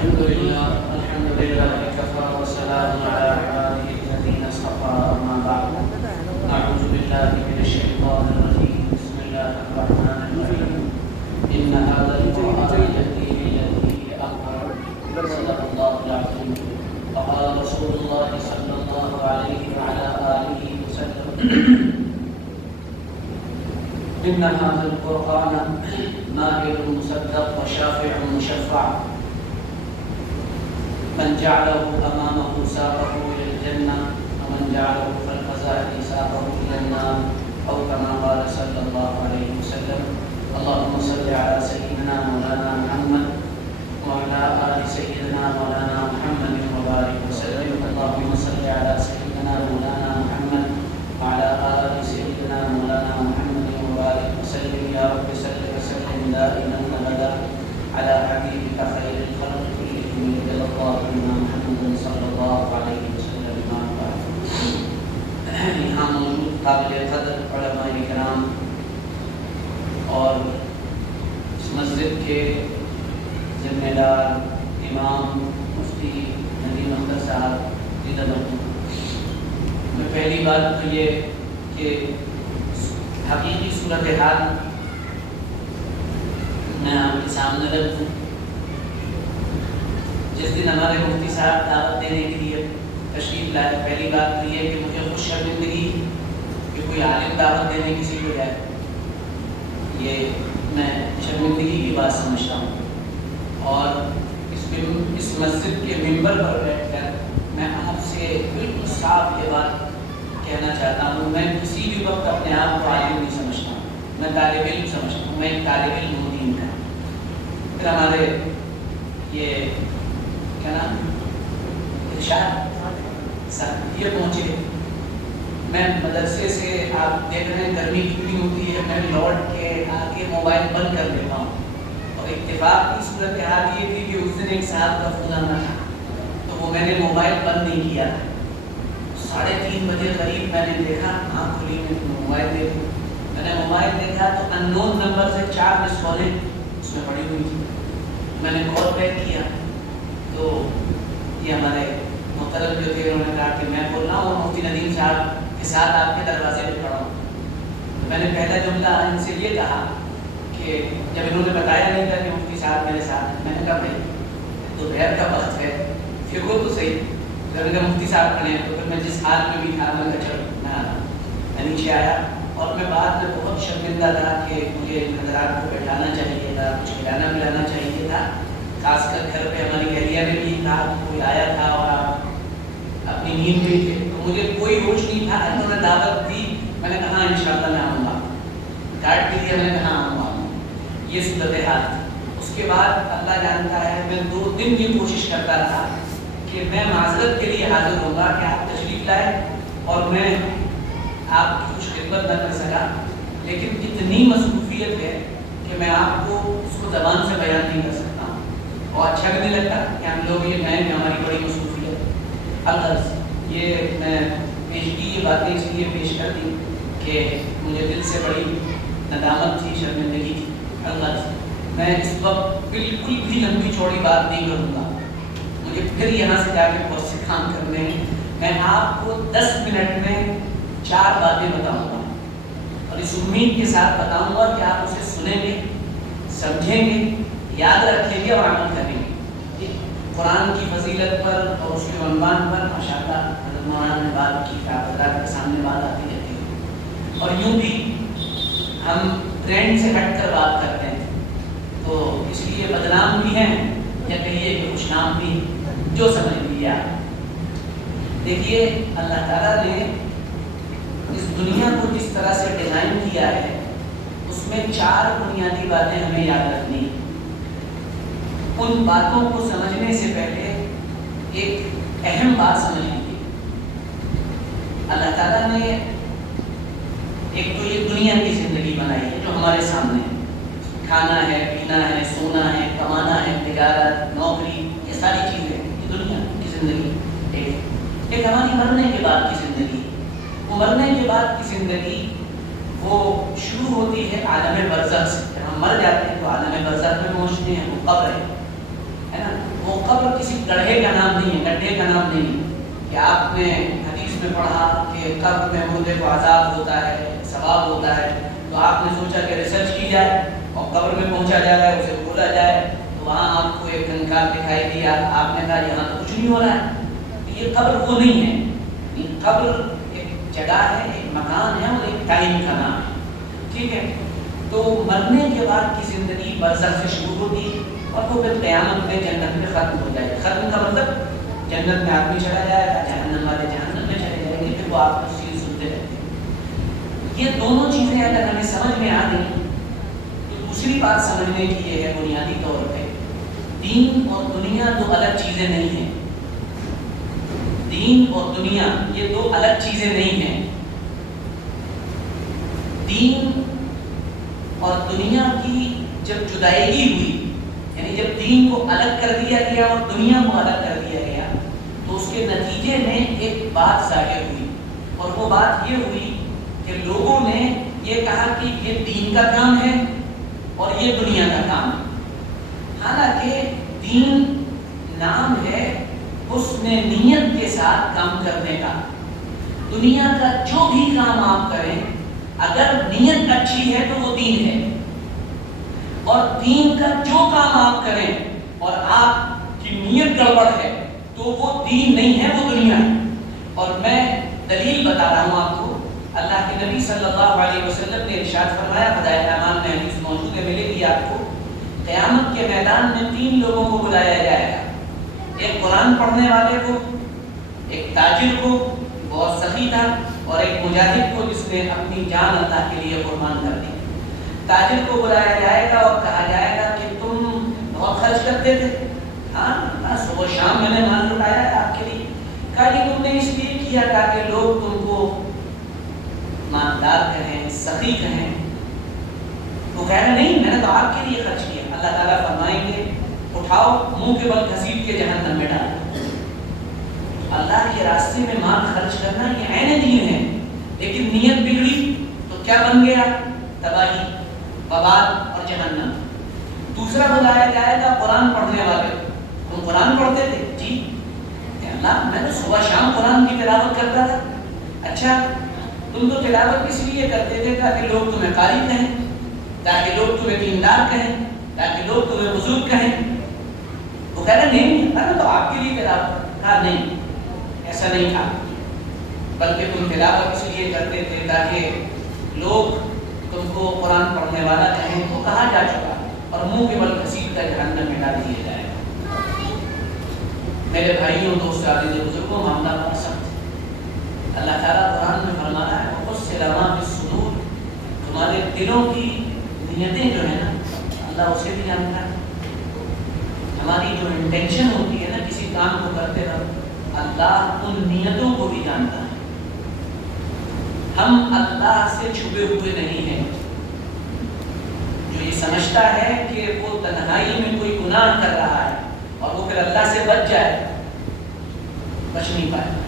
الحمد لله كفى وسلام على عباده الذين اصطفى أما بعد أعوذ بالله من الشيطان الرجيم بسم الله الرحمن الرحيم إن هذا القرآن يهدي للتي هي أقوم صدق الله العظيم وقال رسول الله صلى الله عليه وعلى آله وسلم إن هذا القرآن ناهر مصدق وشافع مشفع من جعله أمامه ساقه إلى الجنة ومن جعله خلف ظهره ساقه إلى النار أو كما قال صلى الله عليه وسلم اللهم صل على سيدنا مولانا محمد وعلى آل سيدنا مولانا محمد وبارك وسلم اللهم صل على سيدنا مولانا محمد وعلى آل سيدنا مولانا محمد وبارك وسلم يا رب صل وسلم دائما أبدا على حبيبك خير الخلق كلهم جل الله بنا محمد صلی اللہ علیہ وسلم یہاں موجود قابل قدر علماء کرام اور اس مسجد کے ذمہ دار امام مفتی ندیم اختر صاحب میں پہلی بات تو یہ کہ حقیقی صورتحال میں آپ کے سامنے رکھ دوں. جس دن ہمارے مفتی صاحب دعوت دینے کے لیے تشریف لائے پہلی بات تو یہ کہ مجھے خوش شرمندگی کہ کوئی عالم دعوت دینے کسی کو جائے, یہ میں شرمندگی کی بات سمجھتا ہوں. اور اس مسجد کے ممبر پر بیٹھ کر میں آپ سے بالکل صاف یہ بات کہنا چاہتا ہوں, میں کسی بھی وقت اپنے آپ کو عالم نہیں سمجھتا ہوں, میں طالب علم سمجھتا ہوں, میں ایک طالب علم ہوں دین کا. پھر ہمارے یہ کیا نام ارشاد صاحب یہ پہنچے, میں مدرسے سے آپ دیکھ رہے ہیں گرمی کتنی ہوتی ہے, میں لوٹ کے آ کے موبائل بند کر دیتا ہوں. اور اتفاق کی صورتحال یہ تھی کہ اس دن ایک صاحب کا فون آنا تھا تو وہ میں نے موبائل بند نہیں کیا تھا. 3:30 بجے قریب میں نے دیکھا, آنکھ کھلی میں موبائل دیکھوں, میں نے موبائل دیکھا تو ان نون نمبر سے 4 مس کالیں اس میں پڑی ہوئی تھی. میں نے کال بیک کیا تو یہ ہمارے محترم جو تھے انہوں نے کہا کہ میں بول رہا ہوں مفتی ندیم صاحب کے ساتھ آپ کے دروازے پہ کھڑا ہوں. میں نے پہلا جملہ ان سے یہ کہا کہ جب انہوں نے بتایا نہیں تھا کہ مفتی صاحب میرے ساتھ, میں نے کہا بھائی دوپہر کا وقت ہے, فکر تو صحیح. جب میں مفتی صاحب کھڑے ہیں تو پھر میں جس حال میں بھی تھا میں کہا چلو میں نیچے آیا. اور میں بعد میں بہت شرمندہ تھا کہ مجھے حضرات کو بیٹھانا چاہیے تھا, کچھ کھلانا پلانا چاہیے تھا. خاص کر گھر پہ ہماری اہلیہ نے بھی کہا کوئی آیا تھا اور آپ اپنی نیند میں تھے تو مجھے کوئی ہوش نہیں تھا. انہوں نے دعوت دی, میں نے کہا انشاءاللہ میں آؤں گا. کارڈ بھی دیا, میں نے کہا آؤں گا. یہ صورتحال. اس کے بعد اللہ جانتا ہے میں 2 دن کی کوشش کرتا رہا کہ میں معذرت کے لیے حاضر ہوں گا کہ آپ تشریف لائے اور میں آپ کی کچھ خدمت نہ کر سکا, لیکن اتنی مصروفیت ہے کہ میں آپ کو اس کو زبان سے بیان نہیں کر سکتا ہوں. اور اچھا بھی نہیں لگتا کہ ہم لوگ یہ نئے میں ہماری بڑی مصروفیت. الغرض یہ میں پیشگی یہ باتیں اس لیے پیش کر دی کہ مجھے دل سے بڑی ندامت تھی, شرمندگی تھی. الغرض میں اس وقت بالکل بھی لمبی چوڑی بات نہیں کروں گا, مجھے پھر یہاں سے جا کے بہت سے کام کرنے ہیں. میں آپ کو 10 منٹ میں 4 باتیں بتاؤں گا اور اس امید کے ساتھ بتاؤں گا کہ آپ اسے سنیں گے, سمجھیں گے, یاد رکھیں گے اور عمل کریں گے. قرآن کی فضیلت پر اور اس کے عنوان پر ماشاءاللہ حضرت مولانا نے بات کی, حضرات کے سامنے بات آتی رہتی ہے. اور یوں بھی ہم ٹرینڈ سے ہٹ کر بات کرتے ہیں تو اس لیے بدنام بھی ہیں یا کہیے کہ خوشنام بھی, جو سمجھ لیجیے آپ. دیکھیے اللہ تعالیٰ نے اس دنیا کو جس طرح سے ڈیزائن کیا ہے اس میں 4 بنیادی باتیں ہمیں یاد رکھنی ہیں. ان باتوں کو سمجھنے سے پہلے ایک اہم بات سمجھ لیجیے. اللہ تعالیٰ نے ایک تو یہ دنیا کی زندگی بنائی ہے جو ہمارے سامنے ہے. کھانا ہے, پینا ہے, سونا ہے, کمانا ہے, تجارت, نوکری, یہ ساری چیزیں یہ دنیا کی زندگی. ایک ہماری مرنے کے بعد کی زندگی. وہ مرنے کے بعد کی زندگی وہ شروع ہوتی ہے عالم برزخ سے. جب ہم مر جاتے ہیں تو عالم برزخ میں پہنچتے ہیں, وہ قبر ہے نا. وہ قبر کسی گڑھے کا نام نہیں ہے، گڈھے کا نام نہیں ہے کہ آپ نے حدیث میں پڑھا کہ قبر میں مردے کو عذاب ہوتا ہے، ثواب ہوتا ہے، تو آپ نے سوچا کہ ریسرچ کی جائے اور قبر میں پہنچا جائے، اسے کھولا جائے، تو وہاں آپ کو ایک کنکال دکھائی دیا، آپ نے کہا یہاں تو کچھ نہیں ہو رہا ہے. تو یہ قبر وہ نہیں ہے. یہ قبر ایک جگہ ہے، ایک مکان ہے اور ایک ٹائم کا نام ہے. ٹھیک ہے. تو مرنے کے بعد کی زندگی برزخ سے شروع ہوتی اور وہ پھر قیامت میں جنت میں ختم ہو جائے. ختم کا مطلب جنت میں آدمی چلا جائے گا، جہنم والے جہنم میں چلے جائیں گے، پھر وہ آپ کو چیز سنتے رہتے ہیں. یہ دونوں چیزیں اگر ہمیں سمجھ میں آ گئی تو دوسری بات سمجھنے کی یہ ہے بنیادی طور پہ دین اور دنیا دو الگ چیزیں نہیں ہیں. دین اور دنیا یہ دو الگ چیزیں نہیں ہیں. دین اور دنیا کی جب جدائیگی ہوئی، یعنی جب دین کو الگ کر دیا گیا اور دنیا کو الگ کر دیا گیا، تو اس کے نتیجے میں ایک بات ظاہر ہوئی، اور وہ بات یہ ہوئی کہ لوگوں نے یہ کہا کہ یہ دین کا کام ہے اور یہ دنیا کا کام ہے. حالانکہ دین نام ہے حسن نیت کے ساتھ کام کرنے کا. دنیا کا جو بھی کام آپ کریں اگر نیت اچھی ہے تو وہ دین ہے، اور دین کا جو کام آپ کریں اور آپ کی نیت گڑبڑ ہے تو وہ دین نہیں ہے، وہ دنیا ہے. اور میں دلیل بتا رہا ہوں آپ کو. اللہ کے نبی صلی اللہ علیہ وسلم نے ارشاد فرمایا، فضائل اعمال میں حدیث موجود ہے، ملے گی آپ کو. قیامت کے میدان میں 3 لوگوں کو بلایا جائے گا. ایک قرآن پڑھنے والے کو، ایک تاجر کو بہت سخی تھا، اور ایک مجاہد کو جس نے اپنی جان اللہ کے لیے قربان کر دی. تاجر کو بلایا جائے گا اور کہا جائے گا کہ تم بہت خرچ کرتے تھے، ہاں صبح شام میں نے مال لٹایا ہے آپ کے لیے. کہا کہ تم نے اس لیے کیا تاکہ لوگ تم کو مالدار کہیں، سخی کہیں. وہ کہہ رہے نہیں، میں نے تو آپ کے لیے خرچ کیا. اللہ تعالیٰ فرمائیں گے اٹھاؤ منہ کے بل گھسیٹ کے جہنم میں ڈالو. اللہ کے راستے میں مال خرچ کرنا یہ عین دین ہے، لیکن نیت بگڑی تو کیا بن گیا؟ تباہی، وبال اور جہنم. دوسرا بلایا جائے گا قرآن پڑھنے والے. تم قرآن پڑھتے تھے؟ جی. اللہ میں تو صبح شام قرآن کی تلاوت کرتا تھا. اچھا تم تو تلاوت اس لیے کرتے تھے تاکہ لوگ تمہیں قاری کہیں، تاکہ لوگ تمہیں دیندار کہیں، تاکہ لوگ تمہیں بزرگ کہیں. وہ کہہ رہے نہیں میں تو آپ کے لیے تلاوت. کہا نہیں، ایسا نہیں تھا، بلکہ تم تلاوت اس لیے کرتے تھے تاکہ لوگ تم کو قرآن پڑھنے والا کہیں. تو کہا جا چکا اور منہ کے بل گھسیٹ کر جہنم میں ڈال دیا جائے گا. میرے بھائیوں، دوستوں، عزیز بزرگوں، معاملہ بہت سخت ہے. اللہ تعالیٰ قرآن میں فرما رہا ہے وَقُصِّرَ مَا فِي الصُّدُورِ. تمہارے دلوں کی نیتیں جو ہیں نا اللہ اسے بھی جانتا ہے. ہماری جو انٹینشن ہوتی ہے نا کسی کام کو کرتے وقت، اللہ ان نیتوں کو بھی جانتا ہے. ہم اللہ سے چھپے ہوئے نہیں ہیں. جو یہ سمجھتا ہے کہ وہ تنہائی میں کوئی گناہ کر رہا ہے اور وہ پھر اللہ سے بچ جائے، بچ نہیں پائے.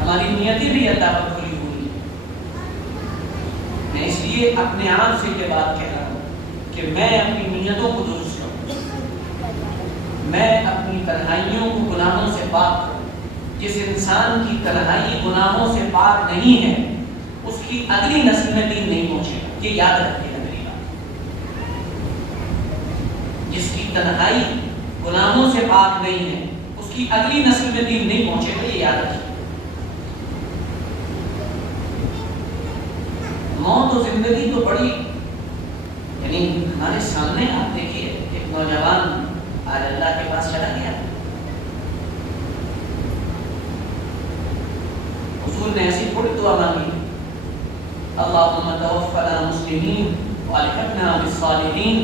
ہماری نیتیں بھی اللہ پر کھلی ہوئی ہیں. میں اس لیے اپنے آپ سے یہ بات کہہ رہا ہوں کہ میں اپنی نیتوں کو درست کروں، میں اپنی تنہائیوں کو گناہوں سے پاک کروں. جس انسان کی تنہائی گناہوں سے پاک نہیں ہے اس کی اگلی نسل میں دین نہیں پہنچے گا. یہ یاد رکھیے گا میری بات. جس کی تنہائی گناہوں سے پاک نہیں ہے اس کی اگلی نسل میں دین نہیں پہنچے گا. یہ یاد رکھیے. موت و زندگی تو بڑی، یعنی ہمارے سامنے آپ دیکھیے ایک نوجوان آج اللہ کے پاس چلا گیا. حضور نے ایسی تھوڑی دعا مانگی اللہم توفنا مسلمین والحقنا بالصالحین.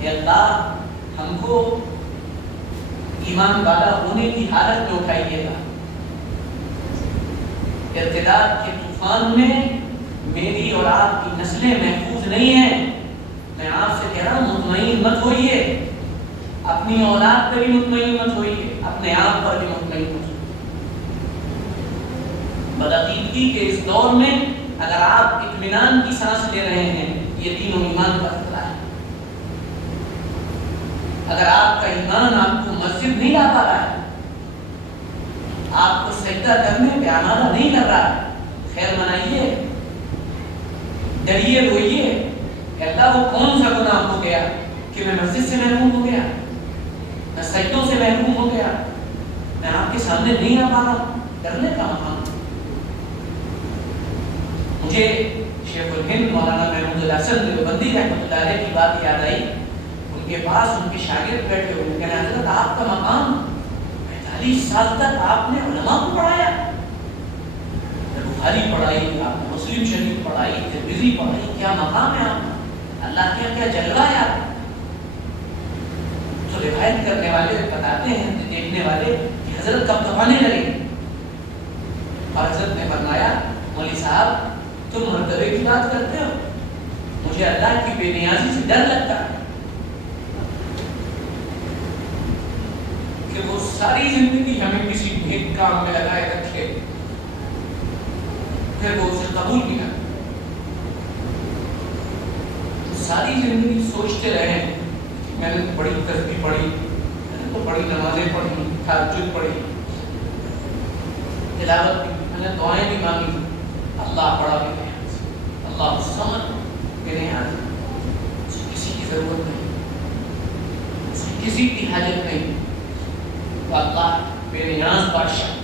اے اللہ ہم کو ایمان والا ہونے کی حالت میں اٹھائیے گا. ارتداد کے طوفان میں میری اور آپ کی نسلیں محفوظ نہیں ہیں. میں آپ سے کہہ رہا ہوں مطمئن مت ہوئیے. اپنی اولاد پر بھی مطمئن مت ہوئیے، اپنے آپ پر بھی مطمئن مت ہوئیے. بدعقیدگی کے اس دور میں اگر آپ اطمینان کی سانس لے رہے ہیں یہ دین و ایمان کا خطرہ ہے. اگر آپ کا ایمان آپ کو مسجد نہیں لا پا رہا ہے، آپ کو سجدہ کرنے پہ آمادہ نہیں کر رہا ہے، خیر منائیے، ڈریے، روئیے کہ اللہ وہ کون سا گناہ ہو گیا کہ میں مسجد سے محروم ہو گیا، میں سجدوں سے محروم ہو گیا، میں آپ کے سامنے نہیں آ پا رہا ہوں۔ ڈرنے کا مقام۔ مجھے شیخ الہند مولانا محمود الحسن دیوبندی رحمۃ اللہ علیہ کی بات یاد آئی۔ ان کے پاس ان کے شاگرد بیٹھے ہوئے، کہنے حضرت آپ کا مقام 45 سال تک آپ نے علماء کو پڑھایا، بخاری پڑھائی، آپ نے مسلم شریف پڑھائی، ترمذی پڑھائی، کیا مقام ہے آپ کا، اللہ کیا کیا جلوہ ہے آپ کا۔ تو روایت کرنے والے بتاتے ہیں، دیکھنے والے کہ حضرت کب کمانے لگے، اور حضرت نے فرمایا مولوی صاحب تم مرتبے کی بات کرتے ہو، مجھے اللہ کی بے نیازی سے ڈر لگتا ہے کہ وہ ساری زندگی ہمیں کسی نیک کام میں لگائے رکھے، پھر وہ اسے قبول بھی نہ، ساری زندگی سوچتے رہے میں نے بڑی تسبیح پڑھی، میں نے تو بڑی نمازیں پڑھی، تہجد پڑھی، تلاوت کی، میں نے دعائیں بھی مانگی، اللہ بڑا بھی نہیں، اللہ الصمد بھی نہیں آتا، اسے کسی کی ضرورت نہیں، اسے کسی کی حاجت نہیں، تو اللہ بے نیاز بادشاہ،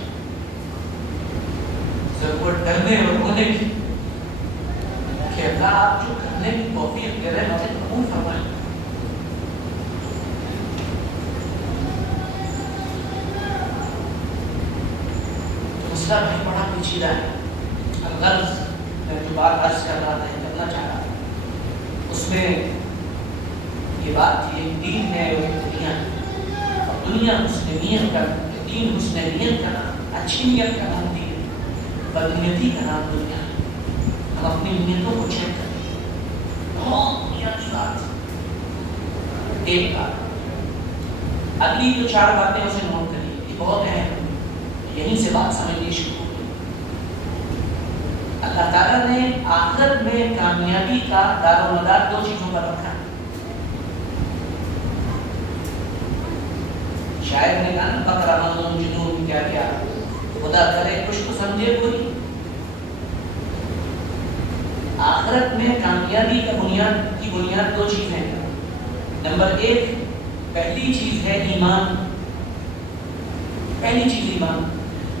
ضرورت ڈرنے اور رونے کی کہ اللہ آپ جو کرنے کی توفیق دے رہے ہیں مجھے قبول فرمائیں۔ مسئلہ بھی بڑا پیچیدہ ہے۔ الغرض میں جو بات عرض کر رہا تھا، کرنا چاہ رہا تھا، اس میں یہ بات تھی ایک دین ہے اور ایک دنیا ہے، اور دنیا حسن نیت کا، دین حسن نیت کا نام، اچھی نیت کا نام دین، بدنیتی کا نام دنیا۔ ہم اپنی نیتوں کو چیک کریں، بہت بنیادی بات، ایک بات، اگلی جو 4 باتیں اسے نوٹ کریے، یہ بہت اہم ہے، یہیں سے بات سمجھنی شروع ہوئی۔ اللہ تعالیٰ نے آخرت میں کامیابی کا دار و مدار 2 چیزوں پر رکھا ہے۔ شاعر نے کہا نا بکرا مظلوم جنون کیا کیا، خدا کرے کچھ تو سمجھے کوئی۔ آخرت میں کامیابی کا بنیاد 2 چیزیں ہیں۔ نمبر 1، پہلی چیز ہے ایمان، پہلی چیز ایمان،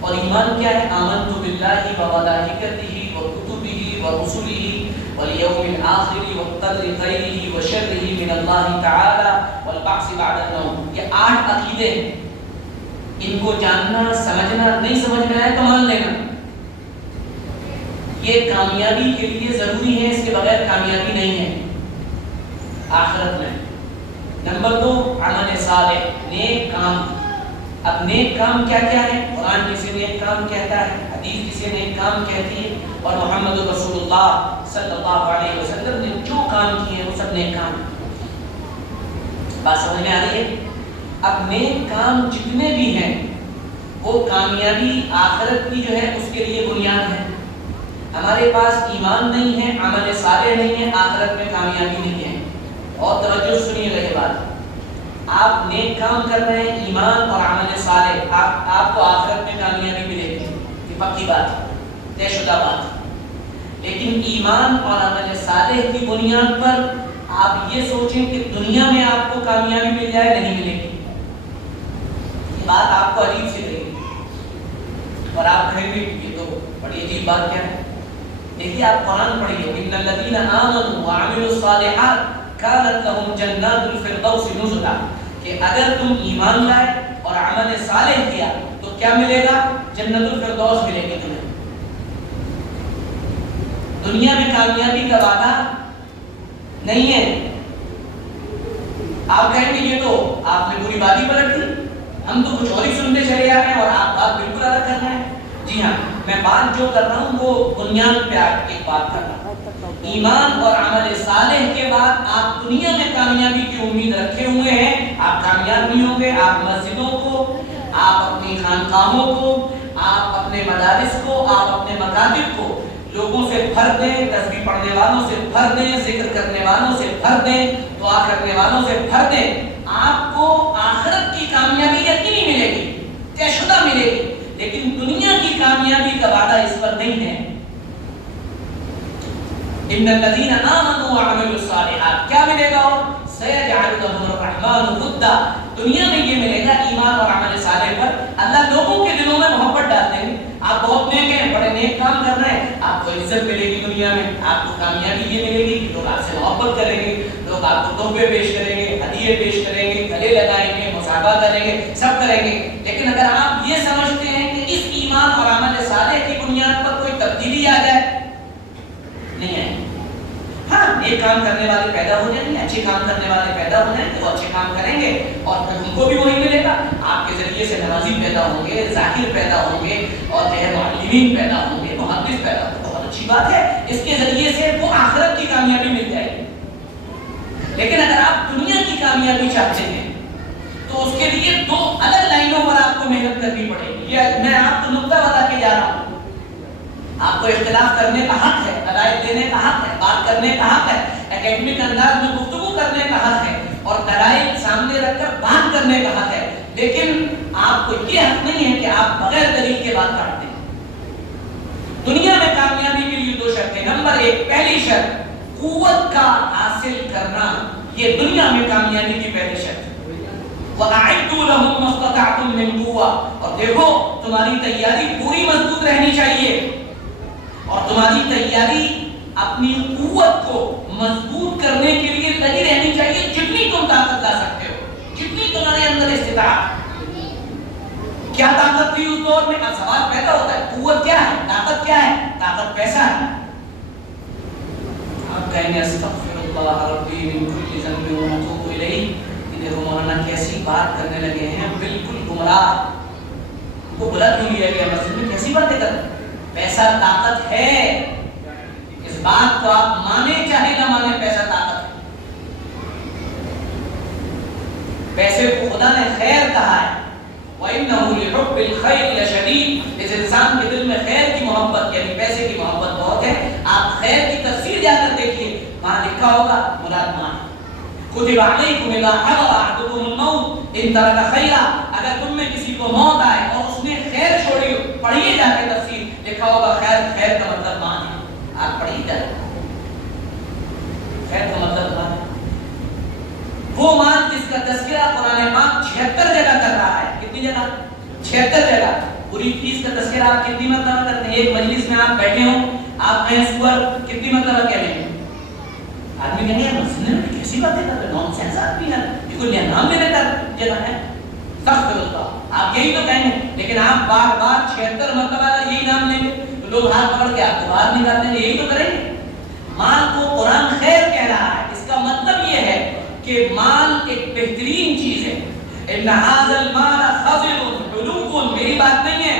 اور ایمان کیا ہے؟ آمنت باللہ وملائکتہ وکتبہ ورسلہ والیوم الآخر والقدر خیرہ وشرہ من اللہ تعالی والبعث بعد الموت۔ یہ 8 عقیدے ہیں، ان کو جاننا، سمجھنا، نہیں سمجھ میں آئے تو مان لینا، یہ کامیابی کے لیے ضروری ہے، اس کے بغیر کامیابی نہیں ہے آخرت میں۔ نمبر 2، عمل صالح، نیک کام۔ اب نیک کام کیا کیا ہے؟ قرآن کسے نیک کام کہتا ہے، حدیث کسے نیک کام کہتی ہے، اور محمد رسول اللہ صلی اللہ علیہ وسلم نے جو کام کیے ہیں وہ سب نیک کام۔ بات سمجھ میں آ رہی ہے؟ اب نیک کام جتنے بھی ہیں وہ کامیابی آخرت کی جو ہے اس کے لیے بنیاد ہے۔ ہمارے پاس ایمان نہیں ہے، عمل صالح نہیں ہے، آخرت میں کامیابی نہیں ہے۔ اور توجہ سنیے گا یہ بات، آپ نیک کام کر رہے ہیں، ایمان اور عمل صالح، آپ کو آخرت میں کامیابی ملے گی، یہ پکی بات ہے، طے شدہ بات ہے۔ لیکن ایمان اور عمل صالح کی بنیاد پر آپ یہ سوچیں کہ دنیا میں آپ کو کامیابی مل جائے، نہیں ملے گی۔ یہ بات آپ کو عجیب سی لگے گی اور آپ کہیں گے یہ تو بڑی عجیب بات کیا ہے۔ دیکھیے آپ قرآن پڑھیے، ان الذین آمنوا وعملوا الصالحات کانت لہم جنات الفردوس نزلا، کہ اگر تم ایمان لائے اور عمل صالح کیا تو کیا ملے گا؟ جنت الفردوس ملے گی تمہیں۔ دنیا میں کامیابی کا وعدہ نہیں ہے۔ آپ کہیں گے یہ تو آپ نے پوری بات ہی پلٹ دی، ہم تو کچھ اور ہی سنتے چلے جا رہے ہیں اور آپ بات بالکل الگ کر رہے ہیں۔ جی ہاں، میں بات جو کر رہا ہوں وہ بنیاد پہ ایک بات کر رہا ہوں۔ ایمان اور عمل صالح کے بعد آپ دنیا میں کامیابی کی امید رکھے ہوئے ہیں، آپ کامیاب نہیں ہوں گے۔ آپ مسجدوں کو، آپ اپنی خانقاہوں کو، آپ اپنے مدارس کو، آپ اپنے مکاتب کو لوگوں سے بھر دیں، تسبیح پڑھنے والوں سے بھر دیں، ذکر کرنے والوں سے بھر دیں، دعا کرنے والوں سے بھر دیں، آپ کو آخرت کی کامیابی یقینی ملے گی، طے شدہ ملے گی، لیکن دنیا کی کامیابی کا وعدہ اس پر نہیں ہے۔ ان الذین آمنوا وعملوا الصالحات، کیا ملے گا؟ اور سیجعل لهم الرحمن ودا، دنیا میں یہ ملے گا ایمان اور عمل صالح پر اللہ لوگوں کے دلوں میں محبت ڈال دیں گے۔ آپ بہت نیک ہیں، بڑے نیک کام کر رہے ہیں، آپ کو عزت ملے گی دنیا میں، آپ کو کامیابی یہ ملے گی کہ لوگ آپ سے محبت کریں گے، لوگ آپ کو تحفے پیش کریں گے، ہدیے پیش کریں گے، گلے لگائیں گے، مصافحہ کریں گے، سب کریں گے۔ لیکن اگر آپ یہ سمجھتے ہیں کہ اس ایمان اور عمل صالح کی بنیاد پر کوئی تبدیلی آ جائے، نہیں آئے۔ ہاں، نیک کام کرنے والے پیدا ہو جائیں گے، اچھے کام کرنے والے پیدا ہو جائیں گے، وہ اچھے کام کریں گے اور پھر ان کو بھی وہی ملے گا۔ آپ کے ذریعے سے نمازی پیدا ہوں گے، ذاکر پیدا ہوں گے، اور معلمین پیدا ہوں گے، محدث پیدا ہوں گے، بہت اچھی بات ہے، اس کے ذریعے سے وہ آخرت کی کامیابی مل جائے گی۔ لیکن اگر آپ دنیا کی کامیابی چاہتے ہیں تو اس کے لیے دو الگ لائنوں پر آپ کو محنت کرنی پڑے گی۔ یہ میں آپ کو نقطہ بتا کے جا رہا ہوں۔ آپ کو اختلاف کرنے کا حق ہے، دلائل دینے کا حق ہے، بات کرنے کا حق ہے، اکیڈمک انداز میں گفتگو کرنے کا حق ہے، اور دلائل سامنے رکھ کر بات کرنے کا حق ہے، لیکن آپ کو یہ حق نہیں ہے کہ آپ بغیر دلیل کے بات کرتے ہیں۔ دنیا میں کامیابی کے لیے دو شرطیں۔ نمبر ایک، پہلی شرط قوت کا حاصل کرنا، یہ دنیا میں کامیابی کی پہلی شرط ہے۔ وَأَعِدُّوا لَهُم مَّا اسْتَطَعْتُم مِّن قُوَّةٍ، اور دیکھو تمہاری تیاری پوری مضبوط رہنی چاہیے، اور تمہاری تیاری اپنی قوت کو مضبوط کرنے کے لیے لگی رہنی چاہیے، جتنی تم طاقت لا سکتے ہو، جتنی تمہارے اندر استطاعت۔ کیا طاقت تھی اس دور میں؟ اب سوال پیدا ہوتا ہے، قوت کیا ہے، طاقت کیا ہے؟ طاقت پیسہ ہے۔ آپ کہیں گے استغفر اللہ ربی من کل ذنب واتوب الیہ، دیکھو مولانا کیسی بات کرنے لگے ہیں، بالکل گمراہ کو بلا کیوں لیا گیا مسجد میں، کیسی باتیں کر رہے ہیں؟ پیسہ طاقت ہے، اس بات کو آپ مانے چاہے نہ مانے، پیسہ طاقت ہے۔ پیسے کو خدا نے خیر کہا ہے، وَإِنَّهُ لِحُبِّ الْخَيْرِ لَشَدِيدٌ، اس انسان کے دل میں خیر کی محبت یعنی پیسے کی محبت بہت ہے۔ آپ خیر کی تفسیر جا کر دیکھیے، وہاں لکھا ہوگا مراد مان كُتِبَ عَلَيْكُمْ إِذَا حَضَرَ أَحَدَكُمُ الْمَوْتُ إِن تَرَكَ خَيْرًا، اگر تم میں کسی کو موت آئے اور اس نے خیر چھوڑی ہو، پڑھیے جا کے تفسیر، لکھا ہوگا خیر، خیر کا مطلب مان ہے، آپ پڑھیے جا خیر کا مطلب مان ہے۔ وہ مان جس کا تذکرہ قرآن پاک 76 جگہ کر رہا ہے، کتنی جگہ؟ 76 جگہ۔ پوری فیس کا تذکرہ آپ کتنی مرتبہ کرتے ہیں؟ ایک مجلس میں آپ بیٹھے ہوں، آپ کہیں سور کتنی مرتبہ کہہ رہے ہیں؟ آدمی کہیں گے مسجد میں کیسی باتیں کر رہے ہیں، نان سینس آدمی ہے، یہ کوئی نام لینے کا جگہ ہے، سخت ہوتا، آپ یہی تو کہیں گے، لیکن آپ بار بار 76 مرتبہ یہی نام لیں گے تو لوگ ہاتھ پکڑ کے آپ کو باہر نکالتے ہیں، یہی تو کریں گے۔ مال کو قرآن خیر کہہ رہا ہے، اس کا مطلب یہ ہے کہ مال ایک بہترین چیز ہے۔ ان هذا المال خضر حلوق، میری بات نہیں ہے،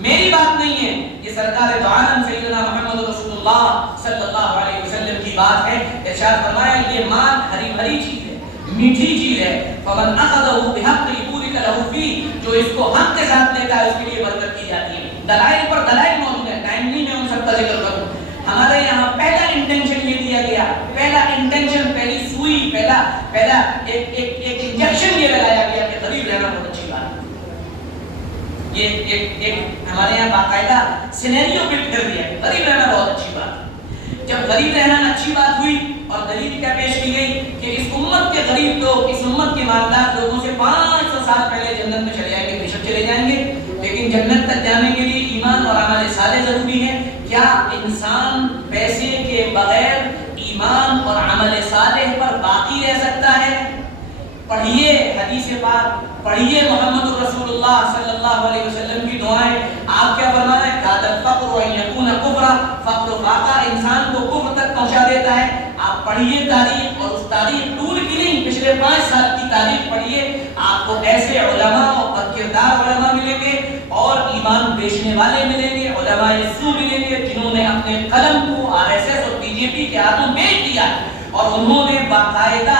میری بات نہیں ہے، یہ سرکار دو عالم سیدنا محمد رسول اللہ صلی اللہ علیہ وسلم کی بات ہے۔ ارشاد فرمایا یہ مال ہری بھری چیز ہے، میٹھی چیز ہے، فمن اخذه بحق بورك له فيه، جو اس کو حق کے ساتھ لیتا ہے اس کے لیے برکت کی جاتی ہے۔ دلائل پر دلائل موجود ہے، ٹائم نہیں میں ان سب کا ذکر کروں۔ ہمارے یہاں پہلا انٹینشن یہ دیا گیا، پہلا انٹینشن، پہلی سوئی، پہلا ایک انجیکشن یہ لگایا گیا کہ غریب رہنا بہت اچھی بات ہے۔ یہ ایک ہمارے یہاں باقاعدہ سینیریو بلڈ کر دیا کہ غریب رہنا بہت اچھی بات ہے۔ جب غریب رہنا اچھی بات ہوئی اور دلیل کیا پیش کی گئی کہ اس امت کے غریب لوگ، اس امت کے مالدار لوگوں سے 500 سال پہلے جنت میں چلے جائیں گے، بے شک چلے جائیں گے، لیکن جنت تک جانے کے لیے ایمان اور عمل صالح ضروری ہے۔ کیا انسان پیسے کے بغیر ایمان اور عمل صالح پر باقی رہ سکتا ہے؟ پڑھیے حدیث پاک، پڑھیے محمد رسول اللہ صلی اللہ علیہ وسلم کی دعائیں۔ آپ کیا فرما رہے ہیں؟ کاد الفقر ان یکون کفرا، فقر و فاقہ انسان کو کفر تک پہنچا دیتا ہے۔ آپ پڑھیے تاریخ، اور اس تاریخ دور کی نہیں، پچھلے 5 سال کی تاریخ پڑھیے، آپ کو ایسے علماء اور کردار علماء ملیں گے اور ایمان بیچنے والے ملیں گے، علماء سو ملیں گے جنہوں نے اپنے قلم کو RSS اور BJP کے ہاتھوں بیچ دیا اور انہوں نے باقاعدہ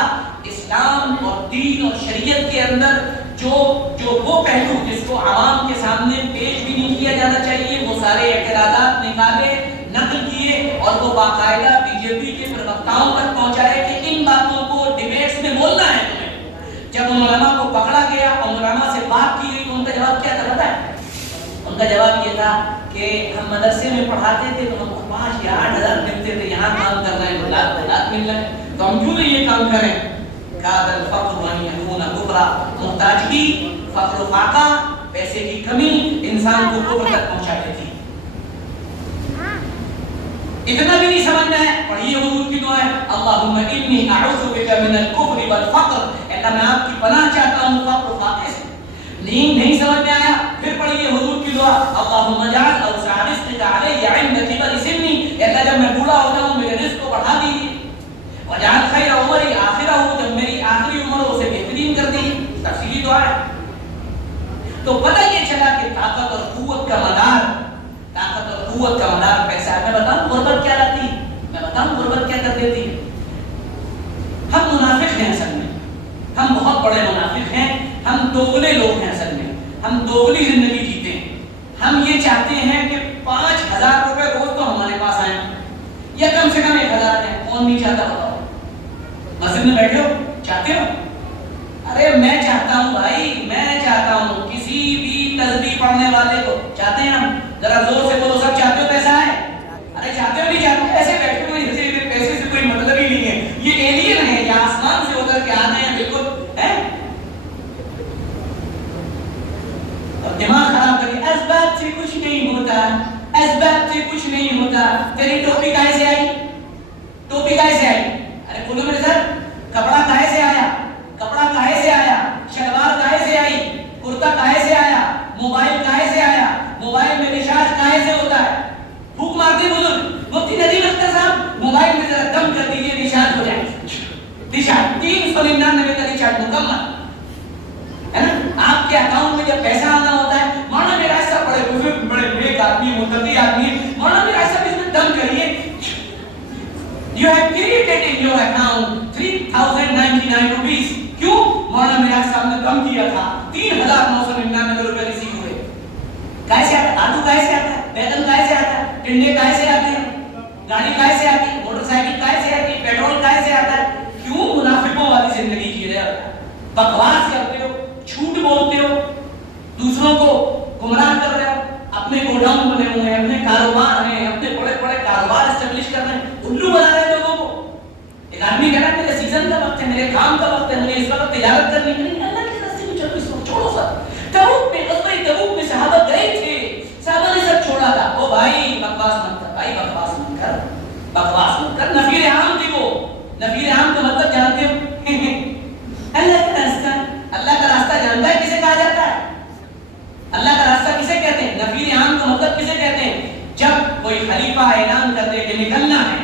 اسلام اور دین اور شریعت کے اندر جو وہ پہلو جس کو عوام کے سامنے پیش بھی نہیں کیا جانا چاہیے، وہ سارے اعتراضات نکالے، نقل کیے اور وہ باقاعدہ BJP کے پروقتاؤں تک پہنچائے کہ ان باتوں کو ڈیبیٹس میں بولنا ہے تمہیں، جب ان علماء کو پکڑا گیا اور علماء سے بات کی گئی تو ان کا جواب کیا تھا پتہ ہے؟ ان کا جواب یہ تھا کہ ہم مدرسے میں پڑھاتے تھے تو ہم کو 5 یا 8 ہزار ملتے تھے، یہاں کام کر رہے ہیں تو لاکھ مل رہے ہیں، تو ہم کیوں نہیں یہ کام کریں؟ کاد الفقر ان یکون کفرا، محتاجگی، فقر و فاقہ، پیسے کی کمی انسان کو کفر تک پہنچا دیتی۔ اتنا بھی نہیں سمجھنا ہے، پڑھیے حضور کی دعا ہے اللہم انی اعوذ بک من الکفر والفقر، اللہ میں آپ کی پناہ چاہتا ہوں فقر و فاقے سے۔ نہیں سمجھ میں آیا، پھر پڑھیے حضور کی دعا اللہم اجعل اوسع رزقک علی عند کبر سنی، اللہ جب میں بوڑھا ہو جاؤں میرے رزق کو بڑھا دیجیے، وجعل خیر عمری آخرہ، جب میری آخری عمر ہو اسے بہترین کر دیجیے، تفصیلی دعا ہے۔ تو پتہ یہ چلا کہ طاقت اور قوت کا مدار پیسہ ہے۔ میں بتاؤں غربت کیا لاتی ہے، میں بتاؤں غربت کیا کر دیتی ہے۔ ہم منافق ہیں اصل میں، ہم بہت بڑے منافق ہیں، ہم دوگلے لوگ ہیں اصل میں، ہم دوگلی زندگی جیتے ہیں۔ ہم یہ چاہتے ہیں کہ 5,000 روپے روز تو ہمارے پاس آئیں، یا کم سے کم 1,000 ہیں۔ کون نہیں چاہتا بتاؤ؟ مسجد میں بیٹھے ہو چاہتے ہو؟ ارے میں چاہتا ہوں بھائی، میں چاہتا ہوں، کسی بھی تسبیح پڑھنے والے کو چاہتے ہیں ہم، ذرا زور سے بولو سب چاہتے ہو پیسہ آئے؟ ارے چاہتے ہو نہیں چاہتے؟ ایسے بیٹھے ہوئے جیسے پیسے سے کوئی مطلب ہی نہیں ہے، یہ ایلین ہے، یہ آسمان سے ہو کر کے آتے ہیں بالکل ہے، اور دماغ خراب کر کے اسباب سے کچھ نہیں ہوتا، اسباب سے کچھ نہیں ہوتا۔ تیری ٹوپی کہاں سے آئی؟ ٹوپی کہاں سے آئی؟ ارے بولو میرے سر، کپڑا کہاں سے آیا؟ کپڑا کہاں سے آیا؟ شلوار کہاں سے آئی؟ کرتا کہاں سے آیا؟ موبائل کہاں سے آیا؟ موبائل میں ریچارج کہاں سے ہوتا ہے؟ پھوک مارتے بزرگ مفتی ندیم اختر صاحب، موبائل میں ذرا دم کر دیجیے ریچارج ہو جائے، ریچارج 399 کا ریچارج مکمل ہے نا۔ آپ کے اکاؤنٹ میں جب پیسہ آنا ہوتا ہے، مولانا میرا ایسا بڑے بزرگ بڑے نیک آدمی متقی آدمی، مولانا میرا ایسا اس میں دم کریے، you have created in your account 3,099 rupees، کیوں؟ مولانا میرا صاحب نے دم کیا تھا، 3,999 روپے ریسیو ہوئے۔ کیسے آتا ہے؟ آلو کیسے آتا ہے؟ بیگن کیسے آتا ہے؟ ٹنڈے کیسے آتے ہیں؟ گاڑی کیسے آتی ہے؟ موٹر سائیکل کیسے آتی ہے؟ پیٹرول کیسے آتا ہے؟ کیوں؟ منافقوں والی زندگی جی رہے ہو، بکواس کرتے ہو، جھوٹ بولتے ہو، دوسروں کو گمراہ کر رہے ہو، اپنے گوڈاؤن بنے ہوئے ہیں، اپنے کاروبار ہیں، اپنے بڑے بڑے کاروبار اسٹیبلش کر رہے ہیں، الو بنا رہے ہیں لوگوں کو۔ ایک آدمی کہہ رہا ہے میرے سیزن کا وقت ہے، میرے کام کا وقت ہے، مجھے اس وقت تجارت کرنی ہے، اللہ کے راستے میں چلو، اس کو چھوڑو سر۔ تبوک میں تبوک میں صحابہ گئے تھے، صحابہ نے سب چھوڑا تھا۔ او بھائی بکواس مت کر، بھائی بکواس مت کر، بکواس مت کر۔ نفیر عام تھی وہ، نفیر عام کا مطلب جانتے ہو؟ اللہ کا راستہ، اللہ کا راستہ جانتا ہے کسے کہا جاتا ہے؟ اللہ کا راستہ کسے کہتے ہیں؟ نفیر عام کا مطلب کسے کہتے ہیں؟ جب کوئی خلیفہ اعلان کر دے کہ نکلنا ہے،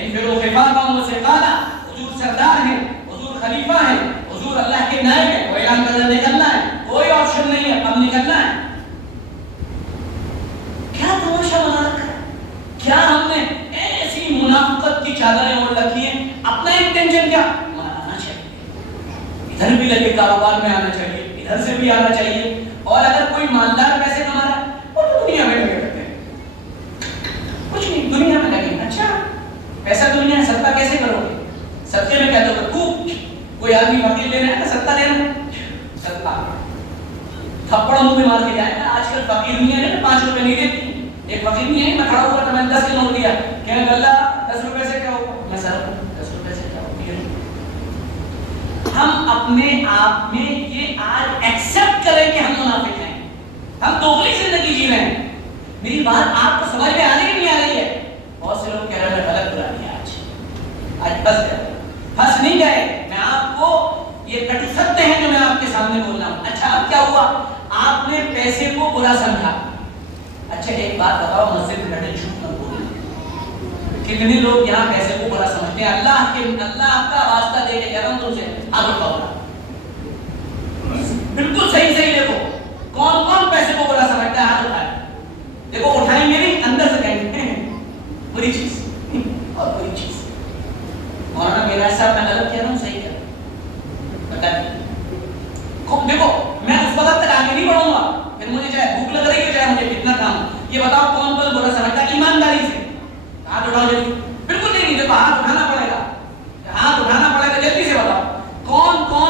انفروا خفافا وثقالا، حضور سردار ہیں، حضور خلیفہ ہیں، حضور اللہ کے نائب ہیں، وہ اعلان کر دے نکلنا ہے، کوئی آپشن نہیں ہے، اب نکلنا ہے۔ کیا تماشا بنا رکھا ہے؟ کیا ہم نے ایسی منافقت کی چادریں اوڑھ رکھی ہیں؟ اپنا انٹینشن کیا؟ آنا چاہیے، ادھر بھی لگے کاروبار میں آنا چاہیے، ادھر سے بھی آنا چاہیے، اور اگر کوئی مالدار پیسے کما رہا ہے وہ تو دنیا میں لگے رہتے ہیں، کچھ نہیں دنیا میں لگے۔ اچھا پیسہ دنیا ہے، صدقہ کیسے کرو گے؟ صدقے میں کہتے ہو کہ کوئی آدمی فقیر لینا ہے نا، صدقہ دینا ہے، صدقہ تھپڑ منہ پہ مار کے جائے گا۔ آج کل فقیر نہیں ہے نا 5 روپے نہیں دیتی، ایک فقیر نہیں ہے، میں کھڑا ہوا تھا، میں نے 10 کے نوٹ دیا، کہنے لگا اللہ 10 روپے سے کیا ہوگا؟ میں سر 10 روپے سے کیا ہوگا؟ ہم اپنے آپ میں یہ آج ایکسپٹ کریں کہ ہم منافق ہیں، ہم دوگلی زندگی جی رہے ہیں۔ میری بات آپ کو سمجھ میں آنے نہیں آ رہی ہے؟ بہت سے لوگ کہہ رہے ہیں غلط بنا دیا، آج پھنس گئے، پھنس نہیں گئے، میں آپ کو یہ کٹ سکتے ہیں جو میں آپ کے سامنے بول رہا ہوں۔ اچھا اب کیا ہوا؟ آپ نے پیسے کو برا سمجھا۔ اچھا ایک بات بتاؤ، مسجد میں بیٹھے جھوٹ مت بولنا، کتنے لوگ یہاں پیسے کو برا سمجھتے ہیں؟ اللہ کا واسطہ دے کے کہہ رہا ہوں تم سے، ہاتھ اٹھاؤ، بالکل صحیح دیکھو کون کون پیسے کو برا سمجھتا ہے، ہاتھ اٹھائے، دیکھو اٹھائیں گے نہیں، اندر سے کہیں گے بری چیز اور بری چیز۔ مولانا میرا صاحب میں غلط کہہ رہا ہوں صحیح کہہ رہا ہوں؟ بتا دیجیے۔ دیکھو میں اس وقت تک آگے نہیں بڑھوں گا، پھر مجھے چاہے بھوک لگ رہی ہے چاہے مجھے کتنا کام، یہ بتاؤ کون کون برا سمجھتا ہے ایمانداری سے؟ ہاتھ اٹھاؤ جلدی، بالکل نہیں، دیکھو ہاتھ اٹھانا پڑے گا، ہاتھ اٹھانا پڑے گا، جلدی سے بتاؤ کون کون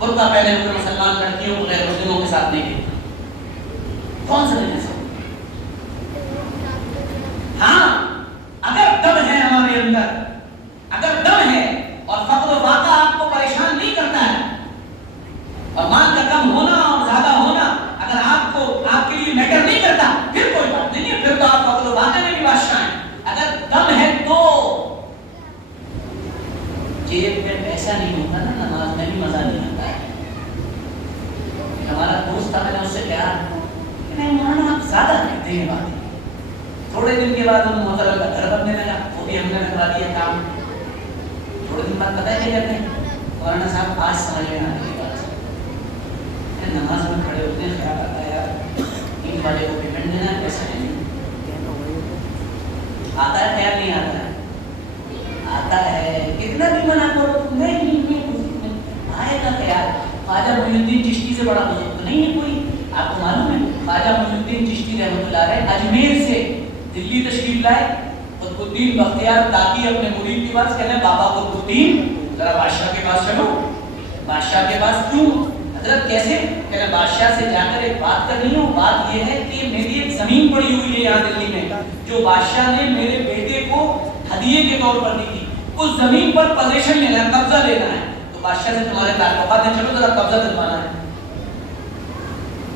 برقع پہنے ہوئے مسلمان لڑکیوں کو غیر مسلموں کے ساتھ نہیں دیکھنا، کون سا دن ہے سب؟ ہاں اگر دم ہے ہمارے اندر، اگر دم ہے اور فقر و فاقہ آپ کو پریشان نہیں کرتا ہے، اور مال کا کم ہونا اور زیادہ ہونا اگر آپ کو آپ کے لیے میٹر نہیں کرتا، پھر کوئی بات نہیں ہے، پھر تو آپ فقر و فاقہ میں بھی بادشاہ ہیں۔ اگر دم ہے تو جیب میں پیسہ نہیں ہوتا نا، نماز میں بھی مزہ نہیں آتا ہے۔ ہمارا دوست تھا، میں نے اس سے کہا کہ نہیں مولانا آپ زیادہ کہتے ہیں بات۔ تھوڑے دن کے بعد ان محترم کا گھر بننے لگا، وہ بھی ہم نے کروا دیا کام۔ تھوڑے دن بعد پتہ ہے کیا کہتے ہیں؟ مولانا صاحب آج سمجھ میں آنے کی بات ہے، نماز میں کھڑے ہوتے ہیں، خیال آتا ہے یار ان والے کو پیمنٹ دینا ہے، پیسہ نہیں آتا ہے، خیال نہیں آتا ہے، آتا ہے کتنا بھی منع کرو تم نہیں آئے گا خیال۔ خواجہ معین الدین چشتی سے بڑا بزرگ نہیں ہے کوئی، آپ کو معلوم ہے خواجہ معین الدین چشتی رحمۃ اللہ علیہ اجمیر سے دلی تشریف لائے، قطب الدین بختیار تاکی اپنے مرید کے پاس کہنے بابا قطب الدین ذرا بادشاہ کے پاس چلو۔ بادشاہ کے پاس کیوں حضرت کیسے؟ کہنے بادشاہ سے جا کر ایک بات کرنی ہے، وہ بات یہ ہے کہ میری ایک زمین پڑی ہوئی ہے یہاں دلی میں جو بادشاہ نے میرے بیٹے کو ہدیے کے طور پر دی تھی، اس زمین پر پوزیشن لینا ہے، قبضہ لینا ہے، تو بادشاہ سے تمہارے تعلقات ہیں، چلو ذرا قبضہ دلوانا ہے۔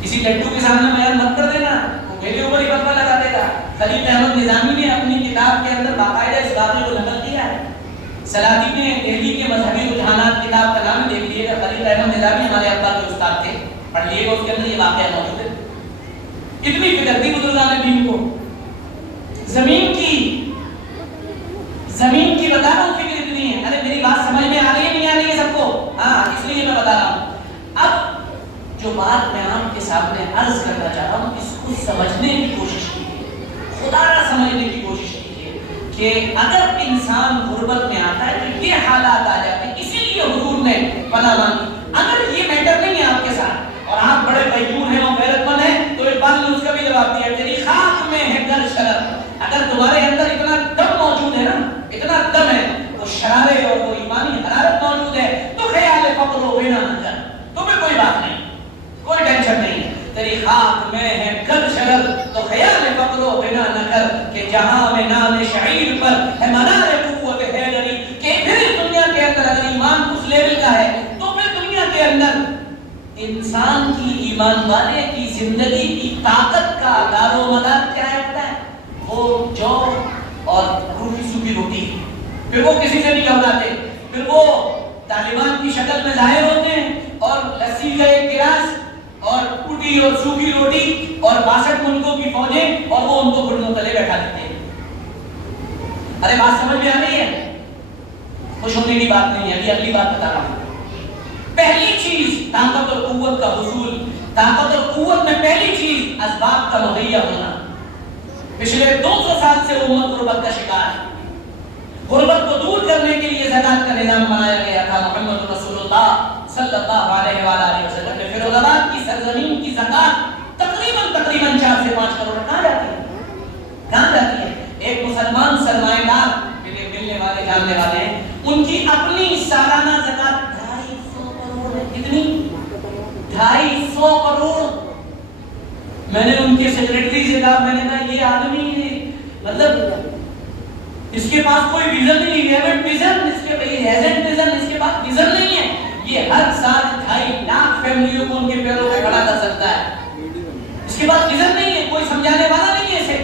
کسی لڈو کے سامنے بیان مت کر دینا، وہ میرے اوپر ہی فتویٰ لگا دے گا۔ خلیل احمد نظامی نے اپنی کتاب کے اندر باقاعدہ اس واقعے کو نقل کیا ہے۔ سلاطین دہلی کے مذہبی رجحانات کتاب کا نام دیکھ لیے گا، خلیل احمد نظامی ہمارے ابا کے استاد تھے، پڑھ لیے گا، اس کے اندر یہ واقعہ موجود ہے۔ اتنی فکر تھی بزرگان دین کو زمین کی بتا رہا ہوں، فکر اتنی ہے۔ ارے میری بات سمجھ میں آ رہی ہے نہیں آ رہی ہے سب کو؟ ہاں اس لیے میں بتا رہا ہوں۔ اب جو بات میں آپ کے سامنے عرض کرنا چاہ رہا ہوں، اس کو سمجھنے کی کوشش کیجیے، خدا را سمجھنے کی کوشش کیجیے کہ اگر انسان غربت میں آتا ہے تو یہ حالات آ جاتے ہیں، اسی لیے حضور نے پناہ مانگی۔ اگر یہ میٹر نہیں ہے آپ کے ساتھ اور آپ بڑے غیور ہیں اور غیرت مند ہیں تو اقبال نے اس کا بھی جواب دیا، تیری خاک میں ہے گر شرف۔ اگر تمہارے اندر اتنا دم موجود ہے نا، اتنا دم ہے، وہ شرارے اور وہ ایمانی حرارت موجود ہے، تو خیال فقر و غنا نہ کر، تمہیں کوئی بات نہیں، کوئی ٹینشن نہیں ہے۔ تیری خاک میں ہے گر شرف تو خیال فقر و غنا نہ کر، کہ جہاں میں نام شعیر پر ہے منار قوت حیدری، کہ پھر اس دنیا کے اندر اگر ایمان اس لیول کا ہے تو پھر دنیا کے اندر انسان کی ایمان والے کی زندگی کی طاقت کا دار و مدار کیا ہے؟ وہ جو اور روٹی سوکھی روٹی، پھر وہ کسی سے نہیں گھبراتے، پھر وہ طالبان کی شکل میں ظاہر ہوتے ہیں اور لسی کا ایک گلاس اور ٹوٹی اور سوکھی روٹی اور 62 ملکوں کی فوجیں، اور وہ ان کو گھٹنوں تلے بیٹھا دیتے ہیں۔ ارے بات سمجھ میں آ رہی ہے؟ خوش ہونے کی بات نہیں ہے، ابھی اگلی بات بتا رہا ہوں۔ پہلی چیز طاقت اور قوت کا حصول، طاقت اور قوت میں پہلی چیز اسباب کا مہیا ہونا۔ پچھلے 200 سال سے امت غربت کا شکار ہے۔ غربت کو دور کرنے کے لیے زکات کا نظام بنایا گیا تھا۔ محمد رسول اللہ صلی اللہ علیہ وآلہ وسلم نے فیروز آباد کی سرزمین کی زکات تقریباً 4 سے 5 کروڑ کہاں جاتی ہے؟ کہاں جاتی ہے؟ ایک مسلمان سرمایہ دار میرے ملنے والے جاننے والے ہیں، ان کی اپنی سالانہ زکات 250 کروڑ ہے۔ کتنی؟ 250 کروڑ۔ میں نے ان کے سیکریٹری سے کہا، میں نے کہا یہ آدمی مطلب اس کے پاس کوئی ویژن نہیں ہے، ویژن اس کے ایجنٹ ویژن اس کے پاس ویژن نہیں ہے، یہ ہر سال 2.5 لاکھ فیملیوں کو ان کے پیروں پہ کھڑا کر سکتا ہے، اس کے پاس ویژن نہیں ہے، کوئی سمجھانے والا نہیں ہے اسے۔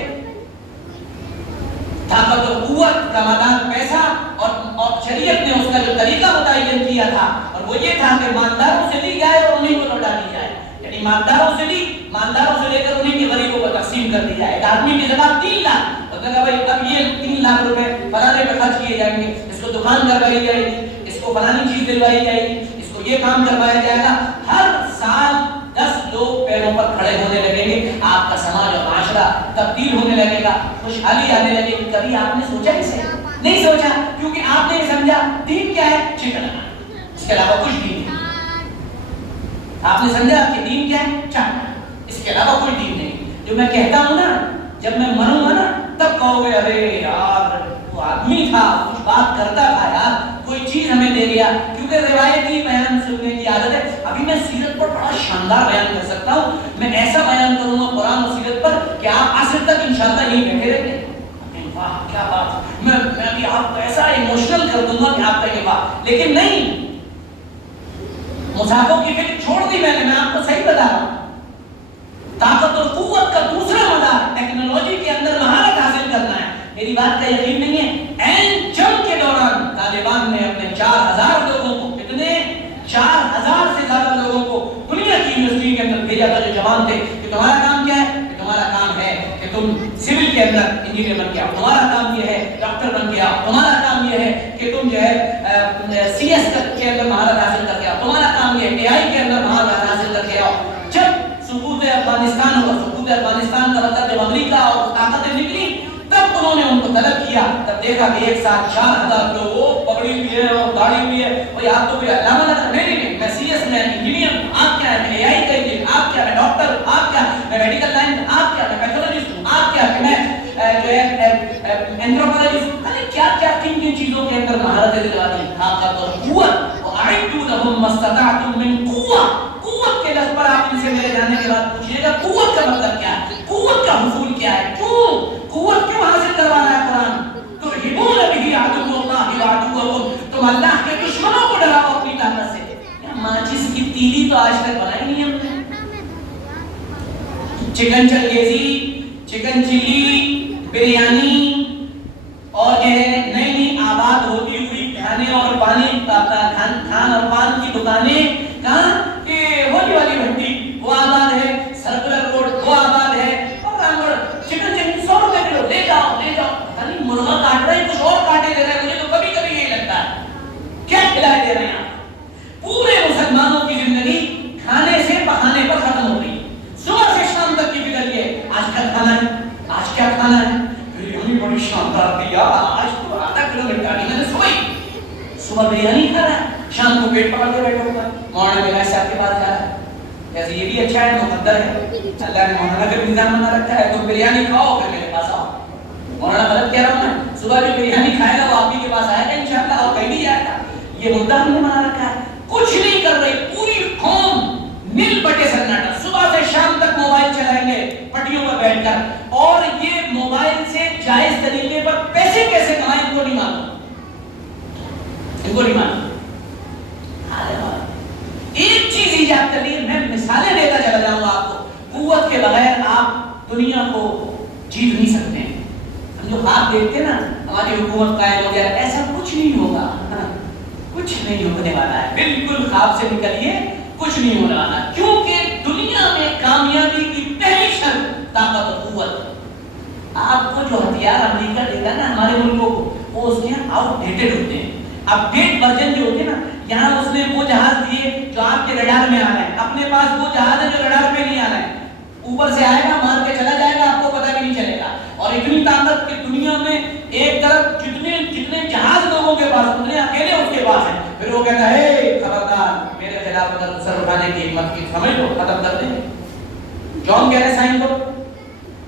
طاقت و قوت کا مدار پیسہ اور شریعت نے اس کا جو طریقہ متعین کیا تھا، اور وہ یہ تھا کہ مالداروں سے لی جائے اور انہیں کو لوٹا دی جائے، یعنی مالداروں سے لے کر انہیں کے غریبوں کو تقسیم کر دی جائے۔ ایک آدمی کی زکات 3 لاکھ، بھائی اب یہ 3 لاکھ روپے فلانے پہ خرچ کیے جائیں گے، اس کو دکان کروائی جائے گی، اس کو فلانی چیز دلوائی جائے گی، اس کو یہ کام کروایا جائے گا، ہر سال 10 لوگ پیروں پر کھڑے ہونے لگیں گے، آپ کا سماج اور معاشرہ تبدیل ہونے لگے گا، خوشحالی آنے لگے گی۔ کبھی آپ نے سوچا اسے؟ نہیں سوچا، کیونکہ آپ نے سمجھا دین کیا ہے؟ چکن، اس کے علاوہ کچھ بھی نہیں۔ آپ نے سمجھا کہ دین کیا ہے؟ چاہنا، اس کے علاوہ کوئی دین نہیں۔ جو میں کہتا ہوں نا، جب میں مروں گا نا تب کہو گے ارے یار وہ آدمی تھا، کچھ بات کرتا تھا یار، کوئی چیز ہمیں دے گیا۔ کیوں کیونکہ روایتی بیان سننے کی عادت ہے. ابھی میں سیرت پر بڑا شاندار بیان کر سکتا ہوں. میں ایسا بیان کروں گا قرآن و سیرت پر کہ آپ آخر تک انشاءاللہ یہی بیٹھے رہیں گے. واہ کیا بات. میں ابھی آپ کو ایسا ایموشنل کر دوں گا کہ آپ کا یہ بات. لیکن نہیں, مصحفوں کی فکر چھوڑ دی میں نے. میں آپ کو صحیح بتا رہا ہوں. طاقت اور قوت کا دوسرا مدار ٹیکنالوجی کے اندر مہارت حاصل کرنا ہے. میری بات کا یقین نہیں ہے, این جنگ کے دوران طالبان نے اپنے 4000 لوگوں کو, کتنے 4000 سے زیادہ لوگوں کو دنیا کی یونیورسٹی کے اندر بھیجا تھا جو جوان تھے کہ تمہارا کام کیا ہے, کہ تمہارا کام ہے کہ تم سول کے اندر انجینئر بن کے آؤ, تمہارا کام یہ ہے ڈاکٹر بن کے آؤ, تمہارا کام یہ ہے کہ تم جو ہے سی ایس کے اندر مہارت حاصل کر کے آؤ, تمہارا کام یہ ہے اے آئی کے اندر مہارت حاصل کر کے آؤ. جب سقوط افغانستان ہوا, سقوط افغانستان کا مطلب جب امریکہ اور طاقتیں نکلی تب انہوں نے ان کو طلب کیا. تب دیکھا کہ ایک ساتھ 4000 لوگ, وہ پگڑی بھی ہے اور داڑھی بھی ہے, بھائی آپ تو کوئی علامہ لگا, نہیں میں سی ایس میں انجینئر ہوں, آپ کیا ہے, میں اے آئی کا انجینئر, آپ کیا, میں ڈاکٹر ہوں, آپ کیا, میں میڈیکل لائن, آپ کیا, میں پیتھولوجسٹ ہوں, آپ کیا, کہ میں جو ہے اینتھروپولوجسٹ ہوں. کیا کیا کن کن چیزوں کے اندر مہارتیں دلوا دی. طاقت اور قوت. وَأَعِدُّوا لَهُم مَّا اسْتَطَعْتُم مِّن قُوَّةٍ. قوت کے لفظ پر آپ ان سے میرے جانے کے بعد پوچھیے گا قوت کا مطلب کیا ہے, قوت کا حصول کیا ہے, کیوں قوت کیوں حاصل کروانا ہے قرآن. تُرْهِبُونَ بِهِ عَدُوَّ اللَّهِ وَعَدُوَّكُمْ. تم اللہ کے دشمنوں کو ڈراؤ اپنی طاقت سے. ماچس کی تیلی تو آج تک بنائی نہیں ہم نے. Chicken changezi, chicken chilli, biryani اور جو ہے نئی نئی آباد ہوتی ہوئی کھانے اور پانی, کھان اور پان کی دکانیں کہاں, کہ ہولی والی بھٹی وہ آباد ہے, سرکولر روڈ وہ آباد ہے, اور رامگڑھ چکن چنگیزی 100 روپے کلو, لے جاؤ لے جاؤ. یعنی مرغا کاٹ رہے ہیں, کچھ اور کاٹے دے رہے ہیں. مجھے تو کبھی کبھی یہی لگتا ہے کیا کھلائے دے رہے ہیں آپ. پورے مسلمانوں کی زندگی کھانے سے بہانے پر ختم ہو گئی. صبح سے شام تک کی فکر یہ, آج کیا کھانا ہے, آج کیا کھانا ہے. بریانی بڑی شاندار تھی یار, آج تو آدھا کلو نکالی میں نے. صبح بریانی کھا رہا ہے, شام کو پیٹ پکڑ کے بیٹھا ہوا ہے, مولانا میرا صاحب کے پاس جا رہا ہے. جیسے یہ بھی اچھا ہے, مقدر ہے, اللہ نے مولانا کا نظام بنا رکھا ہے, تو بریانی کھاؤ پھر میرے پاس آؤ. مولانا غلط کہہ رہا ہوں میں, صبح جو بریانی کھائے گا وہ آپ ہی کے پاس آئے گا انشاءاللہ, اور کہیں بھی جائے گا. یہ مدعا ہم نے بنا رکھا ہے. کچھ نہیں کر رہی پوری قوم, مل بٹے سناٹا, صبح سے شام تک موبائل چلائیں گے پٹیوں پر بیٹھ کر. اور یہ موبائل سے جائز طریقے پر پیسے کیسے کمائیں ان کو نہیں معلوم, ان کو نہیں معلوم. ایک چیز ایجاد کر لی, میں مثالیں دیتا چلا جاؤں گا آپ کو. قوت کے بغیر آپ دنیا کو جیت نہیں سکتے ہیں. ہم جو خواب دیکھتے ہیں نا ہماری حکومت قائم ہو جائے, ایسا کچھ نہیں ہوگا, کچھ نہیں ہونے والا ہے. بالکل خواب سے نکلیے, کچھ نہیں ہونے والا, کیونکہ دنیا میں کامیابی کی پہلی شرط طاقت و قوت. آپ کو جو ہتھیار امریکہ دیتا ہے نا ہمارے ملکوں کو, وہ اس کے آؤٹ ڈیٹڈ ہوتے ہیں. اب ڈیٹ ورژن جو ہوتے ہیں نا, یہاں اس نے وہ جہاز دیے جو آپ کے رڈار میں آ رہے ہیں, اپنے پاس وہ جہاز ہے جو رڈار پہ نہیں آ رہے ہیں. اوپر سے آئے گا, مار کے چلا جائے گا, آپ کو پتہ بھی نہیں چلے گا. اور اتنی طاقت کہ دنیا میں ایک طرف جتنے جہاز لوگوں کے پاس, اتنے اکیلے اس کے پاس ہیں. پھر وہ کہتا ہے خبردار, میرے خلاف اگر سر اٹھانے کی ہمت کی سمجھ لو ختم کر دیں. جون کہہ رہے سائن کرو,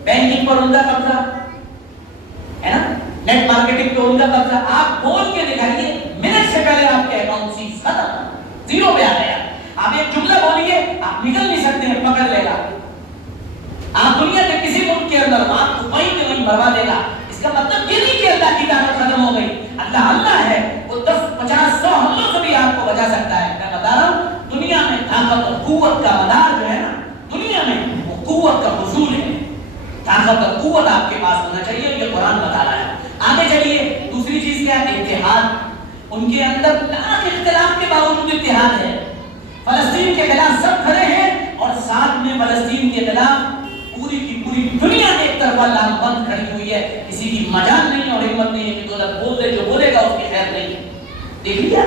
بینکنگ پر ان کا قبضہ ہے نا, نیٹ مارکیٹنگ پہ ان کا قبضہ. آپ بول کے دکھائیے, منٹ سے پہلے آپ کے اکاؤنٹ سیز ختم, زیرو پہ آ گیا. آپ ایک جملہ بولیے, آپ نکل نہیں سکتے ہیں, پکڑ لے گا. آپ دنیا کے کسی ملک کے اندر آپ کو وہیں کے وہیں مروا دے گا. اس کا مطلب یہ نہیں کہ اللہ کی طاقت ختم ہو گئی. اللہ ہے, وہ 10 50 100 حملوں سے بھی آپ کو بچا سکتا ہے. میں بتا رہا ہوں دنیا میں طاقت اور قوت کا مدار جو ہے نا, دنیا میں وہ قوت کا حصول ہے. طاقت اور قوت آپ کے پاس ہونا چاہیے, یہ قرآن بتا رہا ہے. آگے چلیے, دوسری چیز کیا ہے, اتحاد. ان کے اندر لاکھ اختلاف کے باوجود اتحاد ہے. فلسطین کے خلاف سب کھڑے ہیں, اور ساتھ میں فلسطین کے خلاف پوری کی پوری دنیا ایک طرف لام بند کھڑی ہوئی ہے. کسی کی مجال نہیں اور ہمت نہیں ہے کہ دولت بول دے, جو بولے گا اس کی خیر نہیں. دیکھ لیا,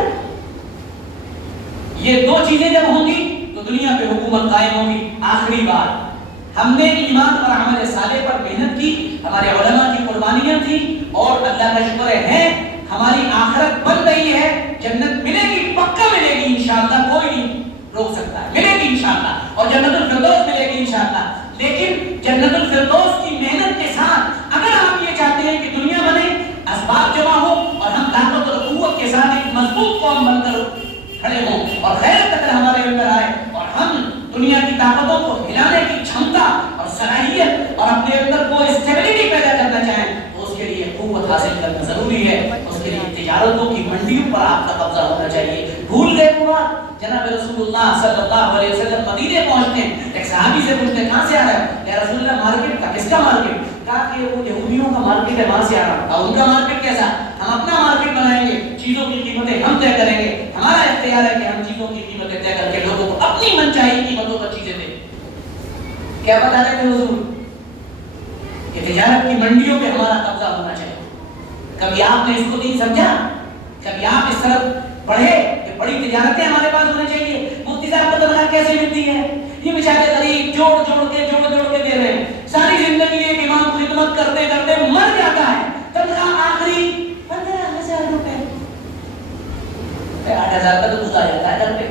یہ دو چیزیں جب ہوں گی تو دنیا پہ حکومت قائم ہوگی. آخری بات, ہم نے ایمان اور عمل صالح پر محنت کی, ہمارے علماء کی قربانیاں تھیں, اور اللہ کا شکر ہے ہماری آخرت بن رہی ہے. جنت ملے گی, پکا ملے گی انشاءاللہ, کوئی نہیں روک سکتا ہے, ملے گی انشاءاللہ. اور جنت الفردوس ملے گی انشاءاللہ. لیکن جنت الفردوس کی محنت کے ساتھ اگر آپ یہ چاہتے ہیں کہ دنیا بنے, اسباب جمع ہو, اور ہم طاقت اور قوت کے ساتھ ایک مضبوط قوم بن کر کھڑے ہوں اور غیرت اگر ہمارے اندر آئے اور ہم دنیا کی طاقتوں کو ہلانے کی چھمتا اور صلاحیت اور اپنے اندر وہ اسٹیبلٹی پیدا کرنا چاہیں تو اس کے لیے قوت حاصل کرنا ضروری ہے. اس کے لیے تجارتوں کی منڈیوں پر آپ کا قبضہ ہونا چاہیے. بھول گئے وہ بات. جناب رسول اللہ صلی اللہ علیہ وسلم مدینے پہنچتے ہیں, ایک صحابی سے پوچھتے ہیں کہاں سے آ رہا ہے؟ یا رسول اللہ مارکیٹ کا. کس کا مارکیٹ؟ کہا کہ وہ یہودیوں کا مارکیٹ ہے, وہاں سے آ رہا ہوں. اور ان کا مارکیٹ کیسا؟ ہم اپنا مارکیٹ بنائیں گے, چیزوں کی قیمتیں ہم طے کریں گے, ہمارا اختیار ہے کہ ہم چیزوں کی قیمتیں طے کر کے لوگوں کو اپنی منچاہی قیمتوں پر چیزیں دیں. کیا بتا رہے تھے حضور؟ کہ تجارت کی منڈیوں پہ ہمارا قبضہ ہونا چاہیے. کبھی آپ نے اس کو نہیں سمجھا؟ کبھی آپ اس طرف پڑھے کہ بڑی تجارتیں ہمارے پاس ہونی چاہیے؟ مفتی صاحب کو تنخواہ کیسے ملتی ہے؟ یہ بیچارے غریب جوڑ جوڑ کے دے رہے ہیں. ساری زندگی ایک امام خدمت کرتے کرتے مر جاتا ہے, تنخواہ آخری 15,000 روپے, 8,000 کا تو گزار جاتا ہے گھر پہ.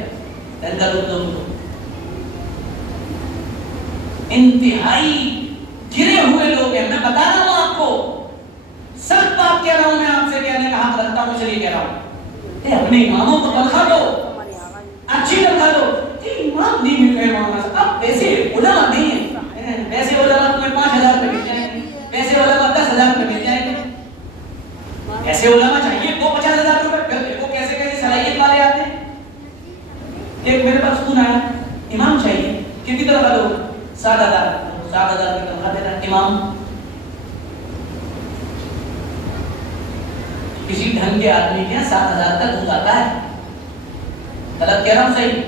انتہائی گرے ہوئے لوگ ہیں. میں بتا رہا ہوں آپ کو, سخت بات کہہ رہا ہوں, میں آپ سے کہنے کا حق رکھتا ہوں, اس لیے کہہ رہا ہوں. اپنے اماموں کو تنخواہ دو, اچھی تنخواہ دو. امام نہیں مل رہے مولانا صاحب, اب ویسے علماء نہیں ہیں, ویسے علماء تمہیں 5,000 روپے مل جائیں گے, ویسے علماء 10,000 روپے مل جائیں گے, ایسے علماء چاہیے وہ 50,000 روپے. وہ کیسے کیسے صلاحیت والے آتے ہیں. ایک میرے پاس فون آیا, امام چاہیے, کتنی تنخواہ دو؟ 7,000. 7,000 کی تنخواہ دینا امام. کسی ڈھنگ کے آدمی کے 7,000 تک گزارتا ہے. غلط کہہ رہا ہوں صحیح؟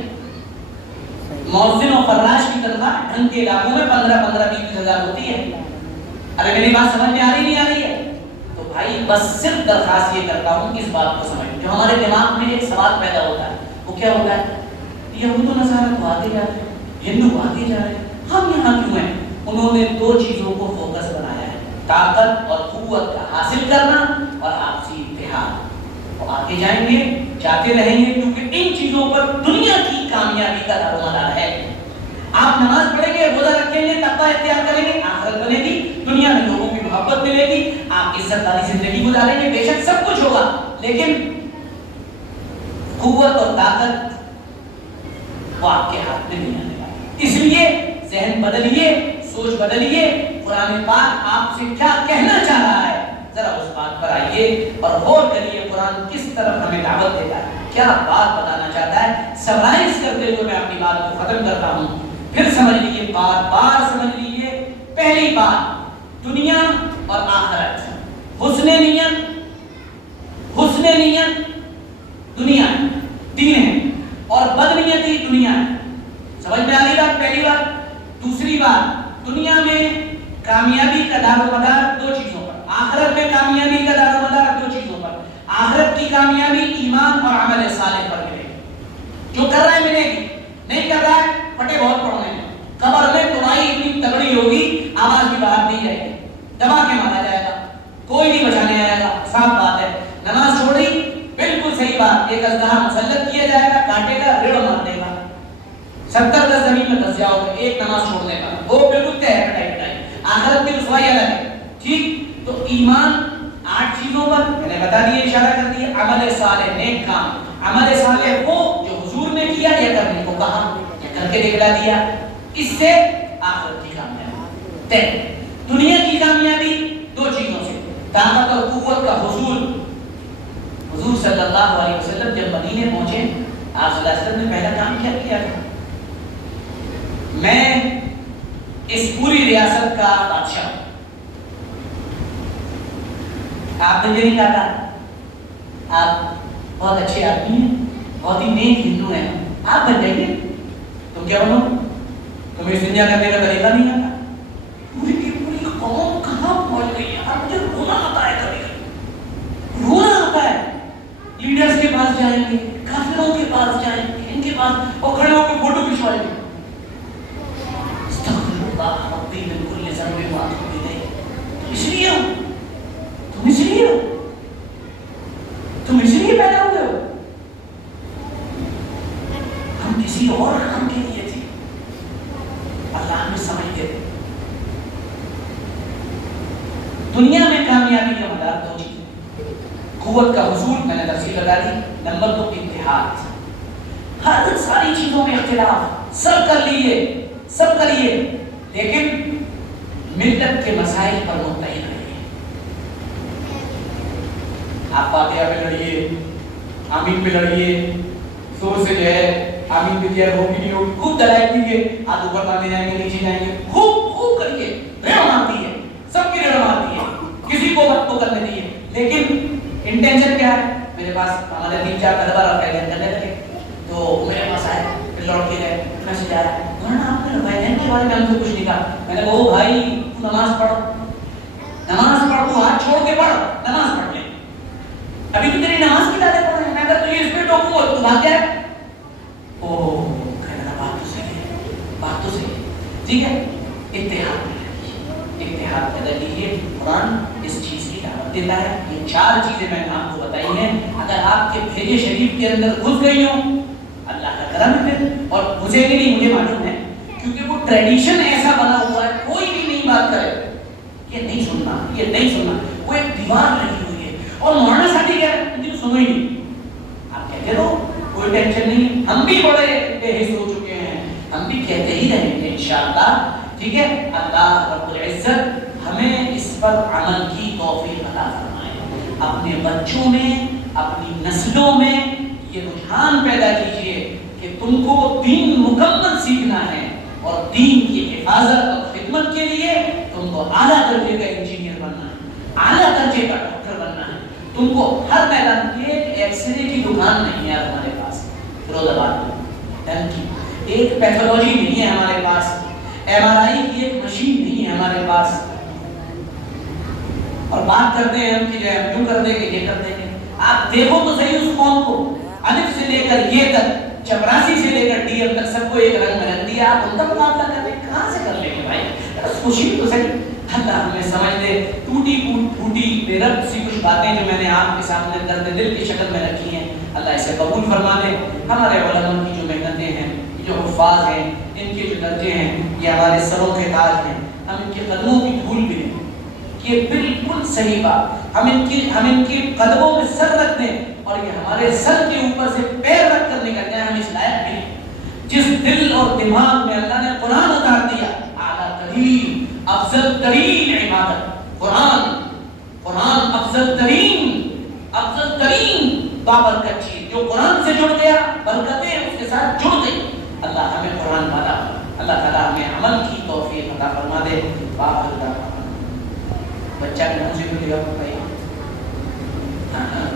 مؤذن اور فراش کی تنخواہ ڈھنگ کے علاقوں میں 15,000-20,000 ہوتی ہے. ارے میری بات سمجھ میں آ رہی نہیں آ رہی ہے؟ تو بھائی بس صرف درخواست یہ کرتا ہوں اس بات کو سمجھ. جو ہمارے دماغ میں ایک سوال پیدا ہوتا ہے وہ کیا ہوتا ہے؟ یہود و نصارہ تو آتے جاتے ہیں, ہندو آتے جا رہے ہیں, ہم یہاں کیوں ہیں؟ انہوں نے 2 چیزوں کو فوکس بنایا ہے, طاقت اور قوت حاصل کرنا اور آپسی اتحاد. وہ آتے جائیں گے, جاتے رہیں گے, کیونکہ ان چیزوں پر دنیا کی کامیابی کا دار و مدار ہے. آپ نماز پڑھیں گے, روزہ رکھیں گے, تقویٰ اختیار کریں گے, آخرت بنے گی, دنیا میں لوگوں کی محبت ملے گی, آپ عزت والی زندگی گزاریں گے. بے شک سب کچھ ہوگا, لیکن قوت اور طاقت وہ آپ کے ہاتھ میں نہیں آنے والی. اس لیے ذہن بدلیے, سوچ بدلیے. قرآن پاک آپ سے کیا کہنا چاہ رہا ہے, ذرا اس بات پر آئیے اور غور کریے. قرآن کس طرف ہمیں دعوت دیتا ہے, کیا بات بتانا چاہتا ہے. سمرائز کرتے ہوئے میں اپنی بات کو ختم کرتا ہوں. پھر سمجھ لیجیے, بار بار سمجھ لیجیے. پہلی بات, دنیا اور آخرت. حسن نیت, حسن نیت دنیا دین ہے, اور بدنیتی دنیا ہے. سمجھ میں آ رہی بات؟ پہلی بات. دوسری بات, دنیا میں کامیابی کا دار و مدار 2 چیزوں پر, آخرت میں کامیابی کا دار و مدار 2 چیزوں پر. آخرت کی کامیابی ایمان اور عمل صالح پر ملے گی. جو کر رہا ہے ملے گی, نہیں کر رہا ہے پھٹے بہت پڑھنے ہیں. قبر میں تمہاری اتنی تگڑی ہوگی, آواز بھی باہر نہیں جائے گی, دبا کے مارا جائے گا, کوئی نہیں بچانے آئے گا. صاف بات ہے. نماز چھوڑی, بالکل صحیح بات, ایک ازدہا مسلط کیا جائے گا, کانٹے کا ریڑھ مار دے گا. 70 گز زمین میں دھس جاؤ گے ایک نماز چھوڑنے کا, وہ بالکل طے ہے. کٹائی آخرت کی رسوائی الگ ہے. ٹھیک, تو ایمان 8 چیزوں پر میں نے بتا دیے, اشارہ کر دیا. عمل صالح, نیک کام. عمل صالح وہ جو حضور نے کیا یا کرنے کو کہا یا کر کے دکھلا دیا, اس سے آخرت کی کامیابی طے. دنیا کی کامیابی 2 چیزوں سے, طاقت اور قوت کا حصول. حضور صلی اللہ علیہ وسلم جب مدینے پہنچے, آپ صلی اللہ علیہ وسلم نے پہلا کام کیا کیا تھا؟ میں اس پوری ریاست کا بادشاہ ہوں. آپ نے نہیں کہا تھا آپ بہت اچھے آدمی ہیں, بہت ہی نیک ہندو ہیں, آپ بن جائیے. تم کیا بنو؟ تمہیں استنجا کرنے کا طریقہ نہیں آتا. پوری قوم کہاں پہنچ گئی ہے. مجھے رونا آتا ہے, کبھی رونا آتا ہے. لیڈرز کے پاس جائیں گے, کافروں کے پاس جائیں گے, ان کے پاس, اور کھڑے ہو کے فوٹو کھنچوائیں گے. بالکل یہ ضروری بات ہوتی نہیں. اس لیے تم اس لیے پیدا ہوئے ہو. ہم کسی اور کام کے لیے تھے, اللہ ہمیں سمجھتے تھے. دنیا میں کامیابی کا مدار 2 چیزیں, قوت کا حصول, میں نے تفصیل بتا دی. نمبر 2 اتحاد. ہر ساری چیزوں میں اختلاف، سب کر لیے، سب کریے، لیکن ملت کے مسائل پر متحد رہیے۔ آپ فاتحہ پہ لڑیے، آمین پہ لڑیے، زور سے جو ہے آمین پہ جو ہے ہوگی نہیں ہوگی، خوب دلائل دیجیے، ہاتھ اوپر باندھے جائیں گے، نیچے جائیں گے، خوب خوب کریے، ریڑھ مارتی ہے، سب کی ریڑھ مارتی ہے، کسی کو وقت کو کرنے دیے، لیکن انٹینشن کیا ہے؟ میرے پاس ہمارے 3-4 طلبہ رفع کرنے لگے، تو میرے پاس آئے، پھر لوٹ کے گئے، میں سے جا رہا ہے، ورنہ آپ نے رفع کے بارے میں ہم سے کچھ نہیں کہا۔ میں نے کہا وہ بھائی تو نماز پڑھ، نماز پڑھ، تو ہاتھ چھوڑ کے پڑھ، نماز پڑھ لے، ابھی تو تیری نماز کی تعداد پڑھ رہے ہیں۔ میں کہا تو یہ اس پہ ٹوکوں تو بھاگ گیا۔ اوہ کہنا بات تو صحیح ہے، بات تو صحیح ہے، ٹھیک ہے، اتحاد اتحاد پیدا کیجیے۔ قرآن اس چیز کی دعوت دیتا ہے۔ یہ 4 چیزیں میں نے آپ کو بتائی ہیں، اگر آپ کے بھیجے شریف کے اندر گھس گئی ہوں، اللہ کا کرم ہے پھر، اور مجھے بھی نہیں، مجھے معلوم ہے، کیونکہ وہ ٹریڈیشن ایسا بنا ہوا ہے، کوئی بھی نہیں بات کرے، یہ نہیں سننا، یہ نہیں سننا، وہ ایک دیوار لگی ہوئی ہے، اور مولانا صاحب کہہ رہے ہیں سنو ہی نہیں، آپ کہتے رہو، کوئی ٹینشن نہیں، ہم بھی بڑے بے حس ہو چکے ہیں، ہم بھی کہتے ہی رہیں گے انشاءاللہ، ٹھیک ہے۔ اللہ رب العزت ہمیں اس پر عمل کی توفیق عطا فرمائے۔ اپنے بچوں میں، اپنی نسلوں میں یہ رجحان پیدا کیجئے کہ تم کو دین مکمل سیکھنا ہے، اور دین کی حفاظت اور خدمت کے لیے تم کو اعلیٰ درجے کا انجینئر بننا ہے، اعلیٰ درجے کا ڈاکٹر بننا ہے، تم کو ہر میدان کے ایکس رے کی دکان نہیں ہے ہمارے پاس فیروز آباد میں، ایک پیتھولوجی نہیں ہے ہمارے پاس، ایم آر آئی کی ایک مشین نہیں ہے ہمارے پاس، اور بات کرتے ہیں ہم کہ جو ہے ہم یوں کر دیں گے، یہ کر دیں گے۔ آپ دیکھو تو صحیح اس قوم کو، الف سے لے کر یہ تک، چپراسی سے لے کر ڈی ایم تک، سب کو ایک رنگ میں رکھ دیا، آپ ان کا مقابلہ کر رہے ہیں، کہاں سے کر لیں گے بھائی؟ بس خوشی تو صحیح، اللہ ہمیں سمجھ دے۔ ٹوٹی پھوٹی بے ربط سی کچھ باتیں جو میں نے آپ کے سامنے درد دل کی شکل میں رکھی ہیں، اللہ اسے قبول فرما دے۔ ہمارے علماء کی جو محنتیں ہیں، جو حفاظ ہیں، ان کے جو درجے ہیں، یہ ہمارے سروں کے تاج ہیں، ہم ان کے قدموں کی دھول بھی ہیں، یہ بالکل صحیح بات، ہم ان کی قدموں میں سر رکھ دیں، اور یہ ہمارے سر کے اوپر سے پیر رکھ کر نکل جائیں، ہم اس لائق بھی ہیں۔ جس دل اور دماغ میں اللہ نے قرآن اتار دیا، اعلیٰ ترین افضل ترین عبادت قرآن افضل ترین بابرکت چیز، جو قرآن سے جڑ گیا، برکتیں اس کے ساتھ جڑ گئی۔ اللہ ہمیں قرآن والا، اللہ تعالیٰ ہمیں عمل کی توفیق عطا فرما دے۔ بچہ کے منہ سے کیوں لیا بھائی؟ ہاں